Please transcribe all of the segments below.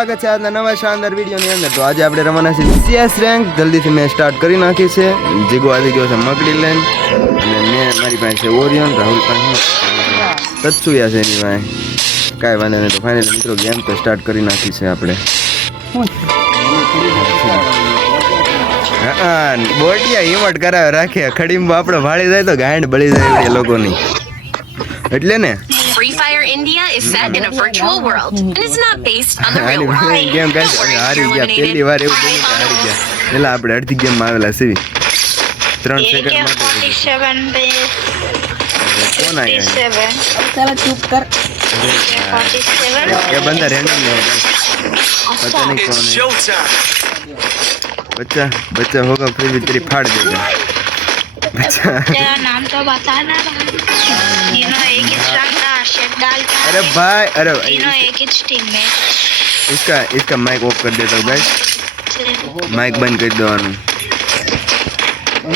સ્વાગત છે આજના નવા શાનદાર વિડીયોની અંદર. તો આજે આપણે રમવાના છે સીએસ રેન્ક જલ્દીથી મેં સ્ટાર્ટ કરી નાખી છે. જીગો આવી ગયો છે મકડી લેન અને મેં મારી પાસે ઓરિયન રાહુલ પાસે તત્સુયા છે એની પાસે. કાંઈ વાંધો નહીં. તો ફાઇનલ મિત્રો ગેમ તો સ્ટાર્ટ કરી નાખી છે આપણે. હા બોટિયા હિમટ કરાવે રાખે. ખડીમાં આપણે ભાળી જાય તો ગાંડ બળી જાય એ લોકોની. એટલે ને? Free Fire India is set in a virtual world and it's not based on the real world. Game Don't worry, હારી you're ગયા eliminated. પહેલી વાર એવું Bye, બન્યું કે હારી Otto. ગયા પેલા આપણે અડધી ગેમમાં આવેલા સીવી ત્રણ સેકન્ડ AK માટે 47 पे કોણ આવ્યા 57 चलो चुप कर AK 47 ये बंदा रैंडम नहीं होगा पता नहीं कौन है बच्चा बच्चा होगा फिर भी तेरी फाड़ देगा बच्चा तेरा नाम तो बताना तीनों एक ही रंग का शर्ट डाल के अरे भाई अरे तीनों एक ही टीम में इसका इसका माइक ऑफ कर देता हूँ गाइस माइक बंद कर दो मैं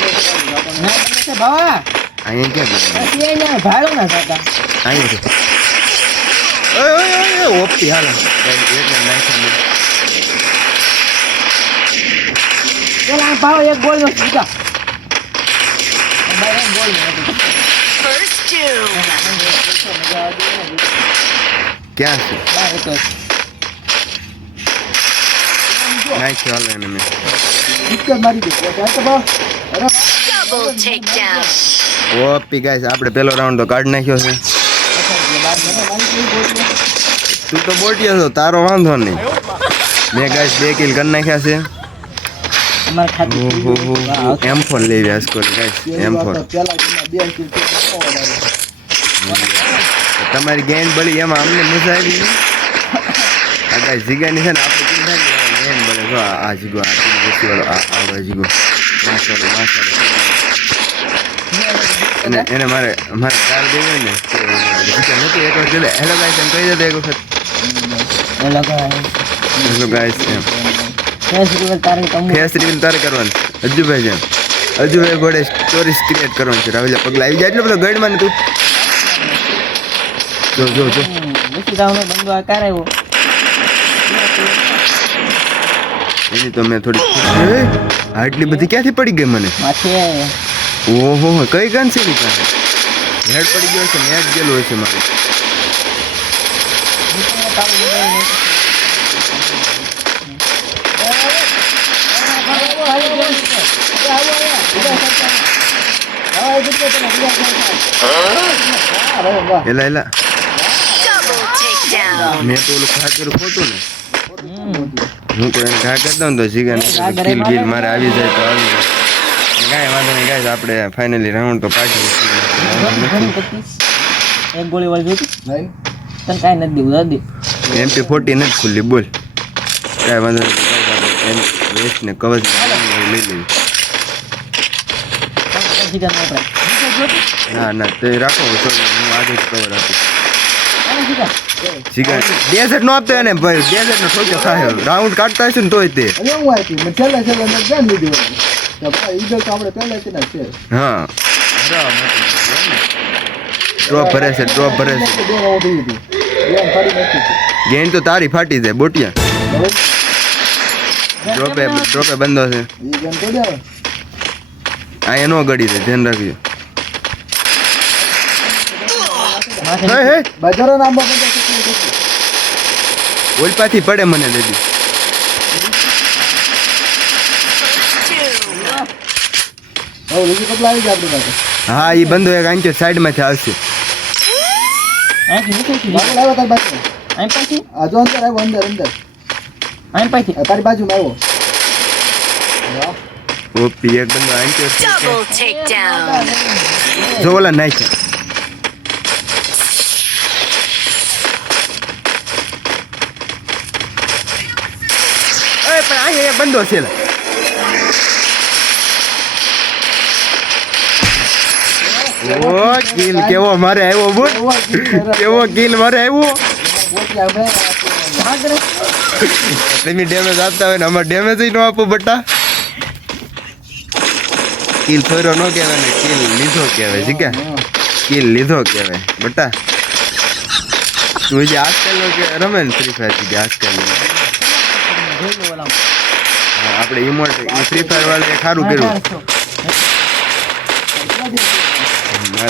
बने से बाबा आइए क्या कर ऐसी है ना भाड़ो ना सादा आइए तो ओए ओए ओए ओपी हाल गाइस एक मिनट नाइस है चल आ पाओ एक गोल नो सीधा ક્યાં છે નાઈ ખ્યાલ એને મેં ઓપી ગાઈસ આપણે પહેલો રાઉન્ડ તો કાઢ નાખ્યો છે તું તો બોટિયો છો તારો વાંધો નહીં. મેં ગાઈસ બે કિલ કરી નાખ્યા છે. માર ખાતી એમ ફોન લઈ વ્યાસ કોલ ગાઈસ એમ ફોન. તમારી ગેન બળી એમાં અમને મજા આવી આ ગાઈસ જીગાની છે ને આપણે ગેન બળે? જો આ જીગો આ જીગો વાળો આ આવડો જીગો. માસાળો માસાળો એને એને મારે મારે કાર દેવી ને નથી એક વાર જોડે હેલો ગાઈસ એમ કહી દે એક વખત. હેલો ગાઈસ હેલો ગાઈસ એમ. ફેસ રિવીલ તારે કરવાનું. અજુભાઈ જેમ. અજુભાઈ ઘોડે સ્ટોરી ક્રિએટ કરવાની છે. રાહુલ પગલા આવી જાય એટલો બધો ગઢમાં તું. જો જો જો. એની તો મેં થોડી આટલી બધી ક્યાંથી પડી ગઈ મને? ઓહો કઈ ગન છે એની પાસે? હેડ પડી ગયો છે મેચ ગયેલો હશે મારે. એલા એલા. મેં તો ઓલું ઘા કર્યું ખોટું ને. હું કોઈ ઘા કરી તો જીગા કિલ બિલ મારે મારે આવી જાય તો આવી જાય. કાંઈ વાંધો નહીં ગાય આપણે ફાઇનલી રાઉન્ડ તો પાછી એક ગોળી વાળી જોતી તને કાંઈ નથી દેવું દાદી. એમપી ફોર્ટી નથી ખુલ્લી બોલ. કાંઈ વાંધો નહીં. એમ વેસ્ટને કવચ લઈ સીધા ન, ના, તે રાખો હું આજે કવર આપીશ. બે સેટ નો આપતો એને ભાઈ સેટ નો ઠોક્યો રાઉન્ડ કાઢતા હશે ને તોય તે. હું. ડ્રોપ ભરે છે, ડ્રોપ ભરે છે. ગેન તો તારી ફાટી જાય, બોટિયા. ડ્રોપે ડ્રોપે બંધો છે. આ એનો ગડી છે ધ્યાન રાખજો. માથે ઓલપાથી પડે મને પાસે. હા એ બંધો એક આંચો સાઈડમાંથી આવશે. અહીંથી નીકળી બાગલ આવ્યો તારી બાજુ. અહીં પાછી? આ જો અંદર અંદર અંદર. અહીં પાછી. તારી બાજુમાં આવ્યો ઓપી એક બંધો આંચો Double takedown. જો ઓલા એ પણ આ એ બંધો છે લા. ઓ કિલ કેવો મારે આવ્યો બુટ? કેવો કિલ મારે આવ્યો? તમે ડેમેજ આપતા હોય ને અમારે ડેમેજ ન આપો બટા. કિલ થોડો ન કહેવાય ને કિલ લીધો કહેવાય શીખા કિલ લીધો કહેવાય બટા. તું જે આજકાલ રમે ને ફ્રી ફાયરથી આજકાલ આપણે ઇમોટ ફ્રી ફાયર વાળા સારું કર્યું.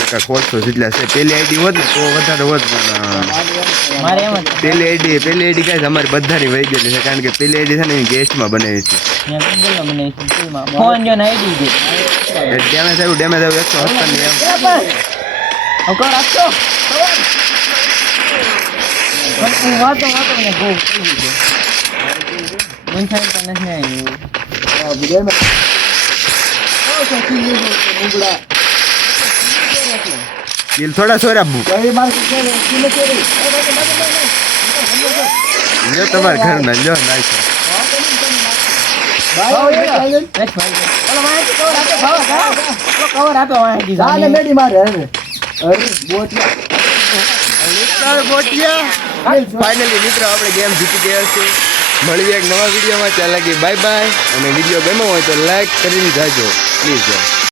અઢારસો. મારે કાંઈ ખોટસો જેટલા છે પેલી આઈડી હોત ને તો વધારે હોત પણ અ, મારે એમ જ છે. પેલી આઈડી પેલી આઈડી કાંઈ અમારી બધાની વહી ગયેલી છે કારણ કે પેલી આઈડી છે ને એ ગેસ્ટમાં બનાવી છે ત્યાં Google માં બનાવી છે, સ્કૂલમાં. ફોન જો ને ID દે. ડેમેજ આવ્યું ડેમેજ આવ્યું એકસો સત્તરની એમ એ પણ. હવે કહો રાખજો. ખબર? પણ હું વાતો વાતો ને બહુ થઈ ગયું છે. ગુંઠાણ તો નથી આવ્યું. આ બધાને બહુ શોખીન લીધું છે મુગડા. કિલ થોડા સોરા બુ કઈ માર્ક છે ને. લ્યો તમારા લ્યો નાખો ફાઇનલી મિત્રો આપણે ગેમ જીતી ગયા છે મળીએ એક નવા વિડીયોમાં ત્યાં લાગી બાય બાય અને વીડિયો ગમ્યો હોય તો લાઈક કરીને જાજો પ્લીઝ